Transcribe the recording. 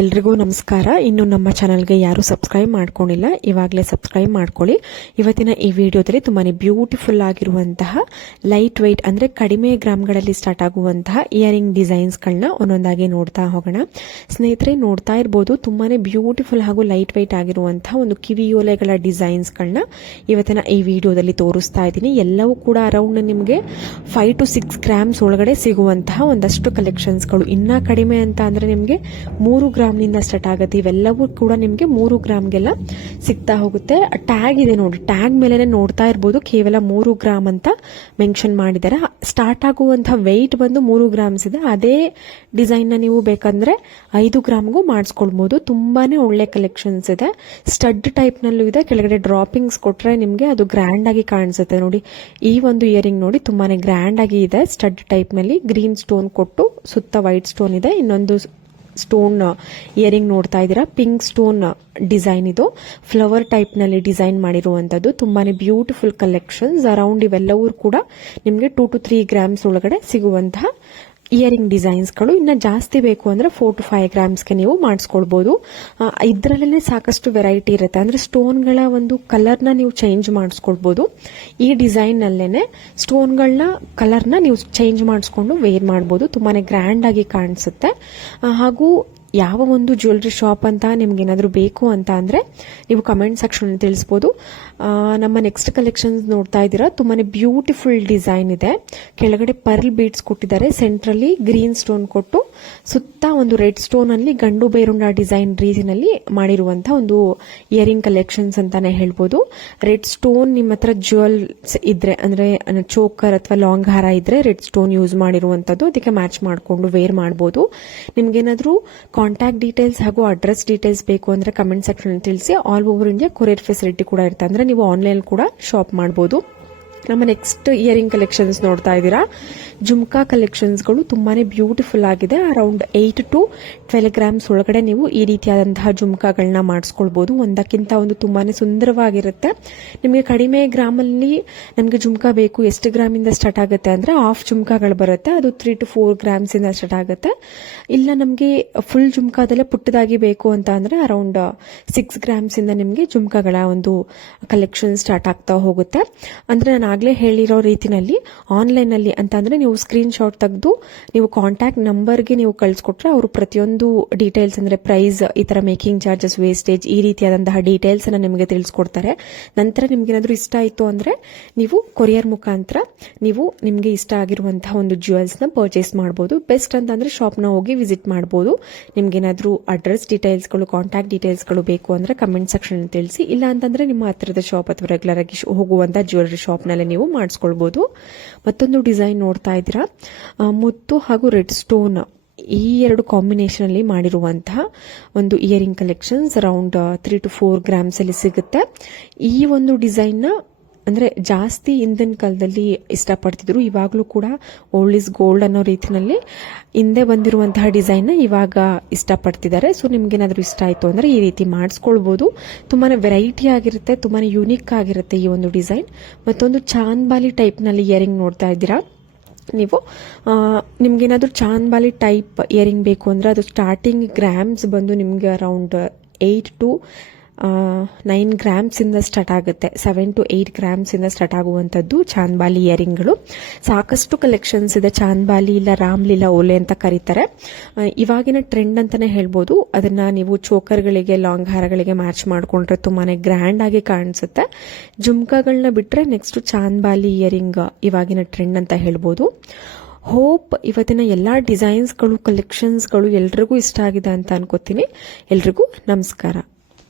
ಎಲ್ರಿಗೂ ನಮಸ್ಕಾರ. ಇನ್ನು ನಮ್ಮ ಚಾನಲ್ಗೆ ಯಾರು ಸಬ್ಸ್ಕ್ರೈಬ್ ಮಾಡ್ಕೊಂಡಿಲ್ಲ, ಇವಾಗಲೇ ಸಬ್ಸ್ಕ್ರೈಬ್ ಮಾಡ್ಕೊಳ್ಳಿ. ಇವತ್ತಿನ ಈ ವಿಡಿಯೋದಲ್ಲಿ ತುಂಬಾನೇ ಬ್ಯೂಟಿಫುಲ್ ಆಗಿರುವಂತಹ ಲೈಟ್ ವೆಯ್ಟ್ ಅಂದ್ರೆ ಕಡಿಮೆ ಗ್ರಾಮ್ಗಳಲ್ಲಿ ಸ್ಟಾರ್ಟ್ ಆಗುವಂತಹ ಇಯರಿಂಗ್ ಡಿಸೈನ್ಸ್ಗಳನ್ನ ಒಂದೊಂದಾಗಿ ನೋಡ್ತಾ ಹೋಗೋಣ. ಸ್ನೇಹಿತರೆ, ನೋಡ್ತಾ ಇರ್ಬೋದು ತುಂಬಾನೇ ಬ್ಯೂಟಿಫುಲ್ ಹಾಗೂ ಲೈಟ್ ವೆಯ್ಟ್ ಆಗಿರುವಂತಹ ಒಂದು ಕಿವಿಯೋಲೆಗಳ ಡಿಸೈನ್ಸ್ಗಳನ್ನ ಇವತ್ತಿನ ಈ ವಿಡಿಯೋದಲ್ಲಿ ತೋರಿಸ್ತಾ ಇದ್ದೀನಿ. ಎಲ್ಲವೂ ಕೂಡ ಅರೌಂಡ್ ನಿಮಗೆ 5 to 6 ಗ್ರಾಮ್ಸ್ ಒಳಗಡೆ ಸಿಗುವಂತಹ ಒಂದಷ್ಟು ಕಲೆಕ್ಷನ್ಸ್ಗಳು. ಇನ್ನ ಕಡಿಮೆ ಅಂತ ಅಂದ್ರೆ ನಿಮಗೆ 3 ಗ್ರಾಮ್ನಿಂದ ಸ್ಟಾರ್ಟ್ ಆಗುತ್ತೆ. ಇವೆಲ್ಲವೂ ಕೂಡ ನಿಮಗೆ 3 ಗ್ರಾಮ್ಗೆಲ್ಲ ಸಿಗ್ತಾ ಹೋಗುತ್ತೆ. ಟ್ಯಾಗ್ ಇದೆ ನೋಡಿ, ಟ್ಯಾಗ್ ಮೇಲೆ ನೋಡ್ತಾ ಇರ್ಬೋದು ಕೇವಲ 3 ಗ್ರಾಮ್ ಅಂತ ಮೆನ್ಷನ್ ಮಾಡಿದ್ದಾರೆ. ಸ್ಟಾರ್ಟ್ ಆಗುವಂತಹ ವೆಯ್ಟ್ ಬಂದು 3 ಗ್ರಾಮ್ಸ್ ಇದೆ. ಅದೇ ಡಿಸೈನ್ ನ ನೀವು ಬೇಕಂದ್ರೆ 5 ಗ್ರಾಮ್ಗೂ ಮಾಡಿಸ್ಕೊಳ್ಬಹುದು. ತುಂಬಾನೇ ಒಳ್ಳೆ ಕಲೆಕ್ಷನ್ಸ್ ಇದೆ. ಸ್ಟಡ್ ಟೈಪ್ ನಲ್ಲೂ ಇದೆ. ಕೆಳಗಡೆ ಡ್ರಾಪಿಂಗ್ಸ್ ಕೊಟ್ರೆ ನಿಮಗೆ ಅದು ಗ್ರ್ಯಾಂಡ್ ಆಗಿ ಕಾಣಿಸುತ್ತೆ. ನೋಡಿ, ಈ ಒಂದು ಇಯರಿಂಗ್ ನೋಡಿ ತುಂಬಾನೇ ಗ್ರ್ಯಾಂಡ್ ಆಗಿ ಇದೆ. ಸ್ಟಡ್ ಟೈಪ್ ನಲ್ಲಿ ಗ್ರೀನ್ ಸ್ಟೋನ್ ಕೊಟ್ಟು ಸುತ್ತ ವೈಟ್ ಸ್ಟೋನ್ ಇದೆ. ಇನ್ನೊಂದು ಸ್ಟೋನ್ ಇಯರಿಂಗ್ ನೋಡ್ತಾ ಇದ್ದೀರಾ, ಪಿಂಕ್ ಸ್ಟೋನ್ ಡಿಸೈನ್. ಇದು ಫ್ಲವರ್ ಟೈಪ್ ನಲ್ಲಿ ಡಿಸೈನ್ ಮಾಡಿರುವಂತದ್ದು. ತುಂಬಾನೇ ಬ್ಯೂಟಿಫುಲ್ ಕಲೆಕ್ಷನ್ಸ್. ಅರೌಂಡ್ ಇವೆಲ್ಲವೂ ಕೂಡ ನಿಮಗೆ 2 to 3 ಗ್ರಾಮ್ಸ್ ಒಳಗಡೆ ಸಿಗುವಂತಹ ಇಯರಿಂಗ್ ಡಿಸೈನ್ಸ್ಗಳು. ಇನ್ನ ಜಾಸ್ತಿ ಬೇಕು ಅಂದ್ರೆ 4 to 5 ಗ್ರಾಮ್ಸ್ಗೆ ನೀವು ಮಾಡಿಸ್ಕೊಳ್ಬಹುದು. ಇದರಲ್ಲೇ ಸಾಕಷ್ಟು ವೆರೈಟಿ ಇರುತ್ತೆ. ಅಂದ್ರೆ ಸ್ಟೋನ್ಗಳ ಒಂದು ಕಲರ್ನ ನೀವು ಚೇಂಜ್ ಮಾಡಿಸ್ಕೊಳ್ಬಹುದು. ಈ ಡಿಸೈನ್ ನಲ್ಲೇನೆ ಸ್ಟೋನ್ಗಳನ್ನ ಕಲರ್ನ ನೀವು ಚೇಂಜ್ ಮಾಡಿಸ್ಕೊಂಡು ವೇರ್ ಮಾಡಬಹುದು. ತುಂಬಾನೇ ಗ್ರ್ಯಾಂಡ್ ಆಗಿ ಕಾಣಿಸುತ್ತೆ. ಹಾಗೂ ಯಾವ ಒಂದು ಜ್ಯುವೆಲ್ರಿ ಶಾಪ್ ಅಂತ ನಿಮ್ಗೆ ಏನಾದರೂ ಬೇಕು ಅಂತ ಅಂದ್ರೆ ನೀವು ಕಮೆಂಟ್ ಸೆಕ್ಷನ್ ತಿಳಿಸಬಹುದು. ನಮ್ಮ ನೆಕ್ಸ್ಟ್ ಕಲೆಕ್ಷನ್ಸ್ ನೋಡ್ತಾ ಇದ್ದೀರಾ, ತುಂಬಾನೇ ಬ್ಯೂಟಿಫುಲ್ ಡಿಸೈನ್ ಇದೆ. ಕೆಳಗಡೆ ಪರ್ಲ್ ಬೀಡ್ಸ್ ಕೊಟ್ಟಿದ್ದಾರೆ, ಸೆಂಟ್ರಲ್ಲಿ ಗ್ರೀನ್ ಸ್ಟೋನ್ ಕೊಟ್ಟು ಸುತ್ತ ಒಂದು ರೆಡ್ ಸ್ಟೋನ್ ಅಲ್ಲಿ ಗಂಡು ಬೇರುಂಡ ಡಿಸೈನ್ ರೀತಿನಲ್ಲಿ ಮಾಡಿರುವಂತಹ ಒಂದು ಇಯರಿಂಗ್ ಕಲೆಕ್ಷನ್ಸ್ ಅಂತಾನೆ ಹೇಳ್ಬೋದು. ರೆಡ್ ಸ್ಟೋನ್ ನಿಮ್ಮ ಹತ್ರ ಜ್ಯುವೆಲ್ಸ್ ಇದ್ರೆ ಅಂದ್ರೆ ಚೋಕರ್ ಅಥವಾ ಲಾಂಗ್ ಹಾರ ಇದ್ರೆ ರೆಡ್ ಸ್ಟೋನ್ ಯೂಸ್ ಮಾಡಿರುವಂತದ್ದು, ಅದಕ್ಕೆ ಮ್ಯಾಚ್ ಮಾಡಿಕೊಂಡು ವೇರ್ ಮಾಡಬಹುದು. ನಿಮ್ಗೇನಾದ್ರೂ ಕಾಂಟ್ಯಾಕ್ಟ್ ಡೀಟೇಲ್ಸ್ ಹಾಗೂ ಅಡ್ರೆಸ್ ಡೀಟೇಲ್ಸ್ ಬೇಕು ಅಂದ್ರೆ ಕಮೆಂಟ್ ಸೆಕ್ಷನ್ ತಿಳಿಸಿ. All over India courier facility ಕೂಡ ಇರುತ್ತೆ. ಅಂದ್ರೆ ನೀವು ಆನ್ಲೈನ್ ಕೂಡ ಶಾಪ್ ಮಾಡಬಹುದು. ನಮ್ಮ ನೆಕ್ಸ್ಟ್ ಇಯರಿಂಗ್ ಕಲೆಕ್ಷನ್ಸ್ ನೋಡ್ತಾ ಇದ್ದೀರಾ, ಜುಮ್ಕಾ ಕಲೆಕ್ಷನ್ಸ್ಗಳು ತುಂಬಾನೇ ಬ್ಯೂಟಿಫುಲ್ ಆಗಿದೆ. ಅರೌಂಡ್ 8 to 12 ಗ್ರಾಮ್ಸ್ ಒಳಗಡೆ ನೀವು ಈ ರೀತಿಯಾದಂತಹ ಜುಮ್ಕಾಗಳನ್ನ ಮಾಡಿಸ್ಕೊಳ್ಬಹುದು. ಒಂದಕ್ಕಿಂತ ಒಂದು ತುಂಬಾನೇ ಸುಂದರವಾಗಿರುತ್ತೆ. ನಿಮಗೆ ಕಡಿಮೆ ಗ್ರಾಮಲ್ಲಿ ನಮಗೆ ಜುಮ್ಕಾ ಬೇಕು, ಎಷ್ಟು ಗ್ರಾಮ್ ಇಂದ ಸ್ಟಾರ್ಟ್ ಆಗುತ್ತೆ ಅಂದ್ರೆ ಹಾಫ್ ಜುಮ್ಕಾಗಳು ಬರುತ್ತೆ. ಅದು 3 to 4 ಗ್ರಾಮ್ಸ್ ಇಂದ ಸ್ಟಾರ್ಟ್ ಆಗುತ್ತೆ. ಇಲ್ಲ ನಮಗೆ ಫುಲ್ ಜುಮ್ಕಾದಲ್ಲೇ ಪುಟ್ಟದಾಗಿ ಬೇಕು ಅಂತ ಅಂದ್ರೆ ಅರೌಂಡ್ 6 ಗ್ರಾಮ್ಸ್ ಇಂದ ನಿಮಗೆ ಜುಮ್ಕಾಗಳ ಒಂದು ಕಲೆಕ್ಷನ್ ಸ್ಟಾರ್ಟ್ ಆಗ್ತಾ ಹೋಗುತ್ತೆ. ಅಂದ್ರೆ ನಾನು ಆಗ್ಲೇ ಹೇಳಿರೋ ರೀತಿನಲ್ಲಿ ಆನ್ಲೈನ್ ಅಲ್ಲಿ ಅಂತ ಅಂದ್ರೆ ನೀವು ಸ್ಕ್ರೀನ್ ಶಾಟ್ ತೆಗೆದು ನೀವು ಕಾಂಟ್ಯಾಕ್ಟ್ ನಂಬರ್ಗೆ ನೀವು ಕಳಿಸ್ಕೊಟ್ರೆ ಅವರು ಪ್ರತಿಯೊಂದು ಡೀಟೇಲ್ಸ್ ಅಂದ್ರೆ ಪ್ರೈಸ್, ಈ ತರ ಮೇಕಿಂಗ್ ಚಾರ್ಜಸ್, ವೇಸ್ಟೇಜ್, ಈ ರೀತಿಯಾದಂತಹ ಡೀಟೇಲ್ಸ್ ಅನ್ನ ನಿಮಗೆ ತಿಳಿಸ್ಕೊಡ್ತಾರೆ. ನಂತರ ನಿಮ್ಗೆ ಏನಾದ್ರು ಇಷ್ಟ ಆಯ್ತು ಅಂದ್ರೆ ನೀವು ಕೊರಿಯರ್ ಮುಖಾಂತರ ನೀವು ನಿಮ್ಗೆ ಇಷ್ಟ ಆಗಿರುವಂತಹ ಒಂದು ಜ್ಯುವೆಲ್ಸ್ ನ ಪರ್ಚೇಸ್ ಮಾಡಬಹುದು. ಬೆಸ್ಟ್ ಅಂತಂದ್ರೆ ಶಾಪ್ ನ ಹೋಗಿ ವಿಸಿಟ್ ಮಾಡಬಹುದು. ನಿಮ್ಗೆ ಏನಾದ್ರು ಅಡ್ರೆಸ್ ಡೀಟೇಲ್ಸ್ಗಳು, ಕಾಂಟ್ಯಾಕ್ಟ್ ಡೀಟೇಲ್ಸ್ಗಳು ಬೇಕು ಅಂದ್ರೆ ಕಮೆಂಟ್ ಸೆಕ್ಷನ್ ತಿಳಿಸಿ. ಇಲ್ಲ ಅಂತಂದ್ರೆ ನಿಮ್ಮ ಹತ್ತಿರದ ಶಾಪ್ ಅಥವಾ ರೆಗ್ಯುಲರ್ ಆಗಿ ಹೋಗುವಂತಹ ಜ್ಯುವೆಲರಿ ಶಾಪ್ ನಲ್ಲಿ ನೀವು ಮಾಡಿಸ್ಕೊಳ್ಬಹುದು. ಮತ್ತೊಂದು ಡಿಸೈನ್ ನೋಡ್ತಾ ಇದ್ದೀರಾ, ಮುತ್ತು ಹಾಗೂ ರೆಡ್ ಸ್ಟೋನ್ ಈ ಎರಡು ಕಾಂಬಿನೇಷನ್ ಅಲ್ಲಿ ಮಾಡಿರುವಂತಹ ಒಂದು earring collections around 3 to 4 grams ಅಲ್ಲಿ ಸಿಗುತ್ತೆ. ಈ ಒಂದು ಡಿಸೈನ್ ನ ಅಂದ್ರೆ ಜಾಸ್ತಿ ಹಿಂದಿನ ಕಾಲದಲ್ಲಿ ಇಷ್ಟಪಡ್ತಿದ್ರು. ಇವಾಗಲೂ ಕೂಡ ಓಲ್ಡ್ ಇಸ್ ಗೋಲ್ಡ್ ಅನ್ನೋ ರೀತಿನಲ್ಲಿ ಹಿಂದೆ ಬಂದಿರುವಂತಹ ಡಿಸೈನ್ ನ ಇವಾಗ ಇಷ್ಟಪಡ್ತಿದ್ದಾರೆ. ಸೊ ನಿಮ್ಗೆ ಏನಾದ್ರು ಇಷ್ಟ ಆಯ್ತು ಅಂದ್ರೆ ಈ ರೀತಿ ಮಾಡಿಸ್ಕೊಳ್ಬಹುದು. ತುಂಬಾನೇ ವೆರೈಟಿ ಆಗಿರುತ್ತೆ, ತುಂಬಾನೇ ಯುನಿಕ್ ಆಗಿರುತ್ತೆ ಈ ಒಂದು ಡಿಸೈನ್. ಮತ್ತೊಂದು ಚಾಂದ್ಬಾಲಿ ಟೈಪ್ ನಲ್ಲಿ ಇಯರಿಂಗ್ ನೋಡ್ತಾ ಇದ್ದೀರಾ ನೀವು. ನಿಮ್ಗೇನಾದ್ರೂ ಚಾಂದ್ಬಾಲಿ ಟೈಪ್ ಇಯರಿಂಗ್ ಬೇಕು ಅಂದ್ರೆ ಅದು ಸ್ಟಾರ್ಟಿಂಗ್ ಗ್ರಾಮ್ಸ್ ಬಂದು ನಿಮ್ಗೆ ಅರೌಂಡ್ 8 to 9 ಗ್ರಾಮ್ಸ್ ಇಂದ ಸ್ಟಾರ್ಟ್ ಆಗುತ್ತೆ. 7 to 8 ಗ್ರಾಮ್ಸ್ ಇಂದ ಸ್ಟಾರ್ಟ್ ಆಗುವಂತದ್ದು ಚಾಂದ್ಬಾಲಿ ಇಯರಿಂಗ್ಗಳು. ಸಾಕಷ್ಟು ಕಲೆಕ್ಷನ್ಸ್ ಇದೆ. ಚಾಂದ್ಬಾಲಿ ಇಲ್ಲ ರಾಮ್ಲೀಲಾ ಓಲೆ ಅಂತ ಕರೀತಾರೆ. ಇವಾಗಿನ ಟ್ರೆಂಡ್ ಅಂತಾನೆ ಹೇಳ್ಬೋದು. ಅದನ್ನ ನೀವು ಚೋಕರ್ಗಳಿಗೆ, ಲಾಂಗ್ ಹಾರಗಳಿಗೆ ಮ್ಯಾಚ್ ಮಾಡ್ಕೊಂಡ್ರೆ ತುಂಬಾನೇ ಗ್ರ್ಯಾಂಡ್ ಆಗಿ ಕಾಣಿಸುತ್ತೆ. ಜುಮ್ಕಾಗಳನ್ನ ಬಿಟ್ರೆ ನೆಕ್ಸ್ಟ್ ಚಾಂದ್ಬಾಲಿ ಇಯರಿಂಗ್ ಇವಾಗಿನ ಟ್ರೆಂಡ್ ಅಂತ ಹೇಳ್ಬೋದು. ಹೋಪ್ ಇವತ್ತಿನ ಎಲ್ಲಾ ಡಿಸೈನ್ಸ್ಗಳು, ಕಲೆಕ್ಷನ್ಸ್ಗಳು ಎಲ್ರಿಗೂ ಇಷ್ಟ ಆಗಿದೆ ಅಂತ ಅನ್ಕೋತೀನಿ. ಎಲ್ರಿಗೂ ನಮಸ್ಕಾರ.